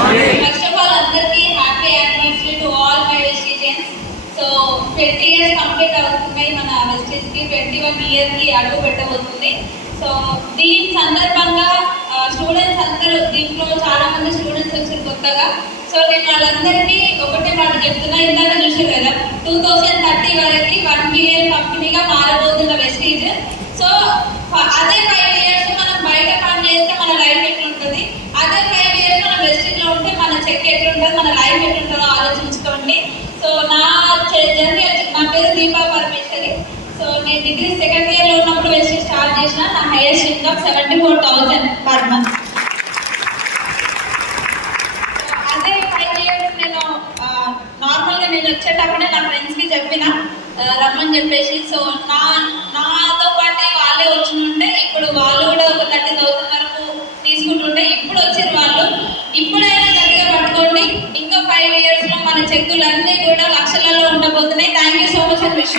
First of all అందరికీ happy anniversary to all my Vestigians so twenty years complete అవుతున్నాయి మన వెస్టిజ్కి twenty one ఇయర్కి అడుగు పెట్టబోతుంది. సో దీని సందర్భంగా స్టూడెంట్స్ అందరూ దీంట్లో చాలా మంది స్టూడెంట్స్ వచ్చారు కొత్తగా. సో నేను వాళ్ళందరికీ ఒకటే మాట చెప్తున్నా. ఇందాక చూసారు కదా టూ థౌసండ్ థర్టీ వరకు వన్ మిలియన్ కంపెనీగా మారబోతున్న వెస్టీజ్ సో ఫ- అదే ఫైవ్ ఇయర్స్ మనం బయట పని చేస్తే మన లైఫ్ ఎట్లుంటుంది అదే ఫైవ్ ఇయర్స్ మనం వెస్టీజ్లో ఉంటే మన చెక్ ఎట్లుంటుంది మన ఆలోచించుకోండి. సో నా జర్నీ నా పేరు దీపా పరమేశ్వరి. సో నేను డిగ్రీ సెకండ్ ఇయర్లో ఉన్నప్పుడు వెళ్ళి స్టార్ట్ చేసిన నా highest income seventy four thousand per month. అదే ఫైవ్ ఇయర్స్ నేను నార్మల్గా నేను వచ్చేటప్పుడే నా ఫ్రెండ్స్కి చెప్పిన రమ్మని చెప్పేసి. సో నా నాతో పాటు వాళ్ళే వచ్చి ఉంటే ఇప్పుడు వాళ్ళు కూడా ఒక థర్టీ థౌసండ్ వరకు తీసుకుంటుంటే ఇప్పుడు వచ్చారు వాళ్ళు. ఇప్పుడైనా మన చెక్కులన్నీ కూడా లక్షలలో ఉండబోతున్నాయి. Thank you so much and wish